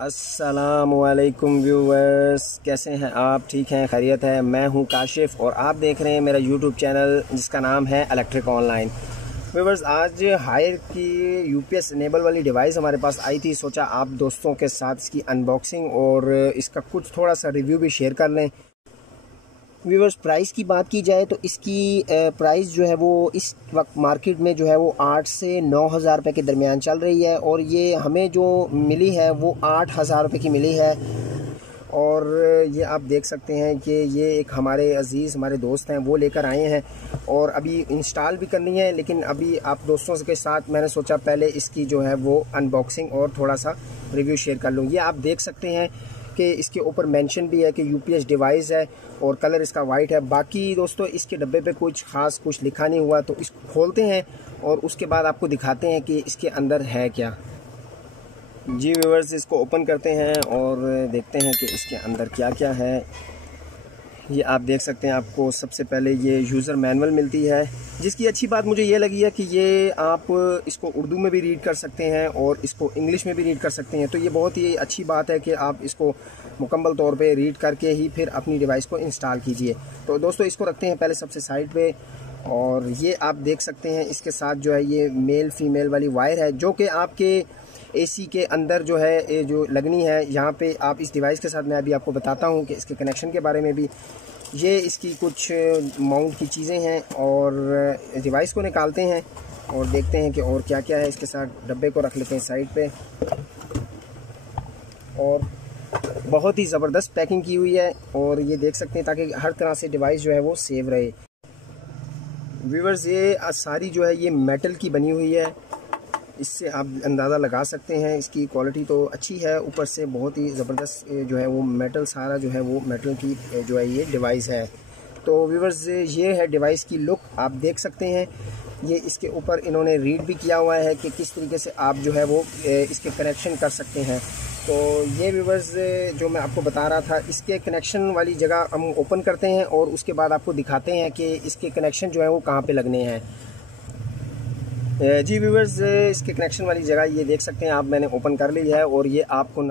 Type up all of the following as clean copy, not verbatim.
अस्सलामुअलैकुम व्यूवर्स, कैसे हैं आप? ठीक हैं, खैरियत है। मैं हूं काशिफ और आप देख रहे हैं मेरा यूट्यूब चैनल जिसका नाम है इलेक्ट्रिक ऑनलाइन। व्यूवर्स, आज हायर की यूपीएस इनेबल वाली डिवाइस हमारे पास आई थी। सोचा आप दोस्तों के साथ इसकी अनबॉक्सिंग और इसका कुछ थोड़ा सा रिव्यू भी शेयर कर लें। व्यूवर्स, प्राइस की बात की जाए तो इसकी प्राइस जो है वो इस वक्त मार्केट में जो है वो 8 से 9,000 रुपये के दरमियान चल रही है और ये हमें जो मिली है वो 8,000 रुपये की मिली है। और ये आप देख सकते हैं कि ये एक हमारे अजीज़ हमारे दोस्त हैं, वो लेकर आए हैं और अभी इंस्टॉल भी करनी है। लेकिन अभी आप दोस्तों के साथ मैंने सोचा पहले इसकी जो है वो अनबॉक्सिंग और थोड़ा सा रिव्यू शेयर कर लूँ। ये आप देख सकते हैं कि इसके ऊपर मेंशन भी है कि यूपीएस डिवाइस है और कलर इसका वाइट है। बाकी दोस्तों इसके डब्बे पे कुछ ख़ास कुछ लिखा नहीं हुआ, तो इसको खोलते हैं और उसके बाद आपको दिखाते हैं कि इसके अंदर है क्या। जी व्यूवर्स, इसको ओपन करते हैं और देखते हैं कि इसके अंदर क्या क्या है। ये आप देख सकते हैं, आपको सबसे पहले ये यूज़र मैनुअल मिलती है, जिसकी अच्छी बात मुझे ये लगी है कि ये आप इसको उर्दू में भी रीड कर सकते हैं और इसको इंग्लिश में भी रीड कर सकते हैं। तो ये बहुत ही अच्छी बात है कि आप इसको मुकम्मल तौर पे रीड करके ही फिर अपनी डिवाइस को इंस्टॉल कीजिए। तो दोस्तों इसको रखते हैं पहले सबसे साइड पे और ये आप देख सकते हैं इसके साथ जो है ये मेल फीमेल वाली वायर है, जो कि आपके एसी के अंदर जो है ये जो लगनी है। यहाँ पे आप इस डिवाइस के साथ मैं अभी आपको बताता हूँ कि इसके कनेक्शन के बारे में भी। ये इसकी कुछ माउंट की चीज़ें हैं और डिवाइस को निकालते हैं और देखते हैं कि और क्या क्या है इसके साथ। डब्बे को रख लेते हैं साइड पे और बहुत ही ज़बरदस्त पैकिंग की हुई है और ये देख सकते हैं ताकि हर तरह से डिवाइस जो है वो सेव रहे। व्यूवर्स, ये सारी जो है ये मेटल की बनी हुई है, इससे आप अंदाज़ा लगा सकते हैं। इसकी क्वालिटी तो अच्छी है, ऊपर से बहुत ही ज़बरदस्त जो है वो मेटल, सारा जो है वो मेटल की जो है ये डिवाइस है। तो व्यूवर्स, ये है डिवाइस की लुक, आप देख सकते हैं। ये इसके ऊपर इन्होंने रीड भी किया हुआ है कि किस तरीके से आप जो है वो इसके कनेक्शन कर सकते हैं। तो ये व्यूवर्स जो मैं आपको बता रहा था, इसके कनेक्शन वाली जगह हम ओपन करते हैं और उसके बाद आपको दिखाते हैं कि इसके कनेक्शन जो है वो कहाँ पे लगने हैं। जी व्यूवर्स, इसके कनेक्शन वाली जगह ये देख सकते हैं आप, मैंने ओपन कर ली है और ये आपको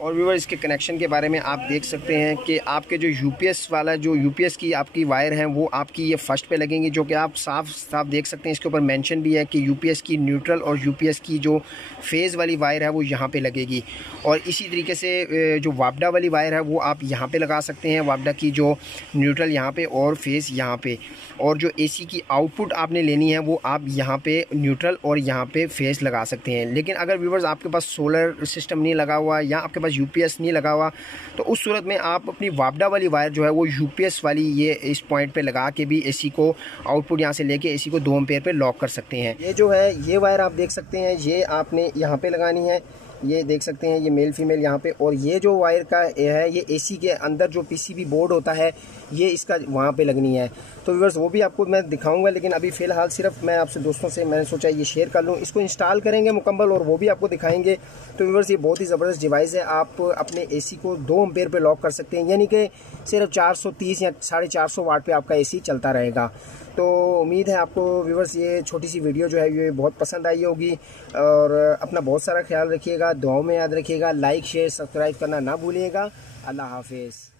और व्यूवर इसके कनेक्शन के बारे में आप देख सकते हैं कि आपके जो यूपीएस वाला जो यूपीएस की आपकी वायर हैं वो आपकी ये फर्स्ट पे लगेंगी, जो कि आप साफ साफ देख सकते हैं। इसके ऊपर मेंशन भी है कि यूपीएस की न्यूट्रल और यूपीएस की जो फेज़ वाली वायर है वो यहाँ पे लगेगी। और इसी तरीके से जो वापडा वाली वायर है वो आप यहाँ पे लगा सकते हैं, वापडा की जो न्यूट्रल यहाँ पे और फेज़ यहाँ पे। और जो एसी की आउटपुट आपने लेनी है वो आप यहाँ पे न्यूट्रल और यहाँ पे फेज़ लगा सकते हैं। लेकिन अगर व्यूवर्स आपके पास सोलर सिस्टम नहीं लगा हुआ या आपके यूपीएस नहीं लगा हुआ, तो उस सूरत में आप अपनी वापडा वाली वायर जो है वो यूपीएस वाली ये इस पॉइंट पे लगा के भी एसी को आउटपुट यहाँ से लेके एसी को 2 एम्पेयर पे लॉक कर सकते हैं। ये जो है ये वायर आप देख सकते हैं, ये आपने यहाँ पे लगानी है। ये देख सकते हैं ये मेल फीमेल यहाँ पे। और ये जो वायर का है ये एसी के अंदर जो पीसीबी बोर्ड होता है ये इसका वहाँ पे लगनी है। तो व्यूअर्स वो भी आपको मैं दिखाऊंगा, लेकिन अभी फ़िलहाल सिर्फ मैं आपसे दोस्तों से मैंने सोचा ये शेयर कर लूँ। इसको इंस्टॉल करेंगे मुकम्मल और वो भी आपको दिखाएंगे। तो व्यूअर्स ये बहुत ही ज़बरदस्त डिवाइस है, आप अपने एसी को 2 एम्पेयर पे लॉक कर सकते हैं, यानी कि सिर्फ 430 या 450 वाट पे आपका एसी चलता रहेगा। तो उम्मीद है आपको व्यूअर्स ये छोटी सी वीडियो जो है ये बहुत पसंद आई होगी और अपना बहुत सारा ख्याल रखिएगा, दुआओं में याद रखिएगा, लाइक शेयर सब्सक्राइब करना ना भूलिएगा। अल्लाह हाफिज़।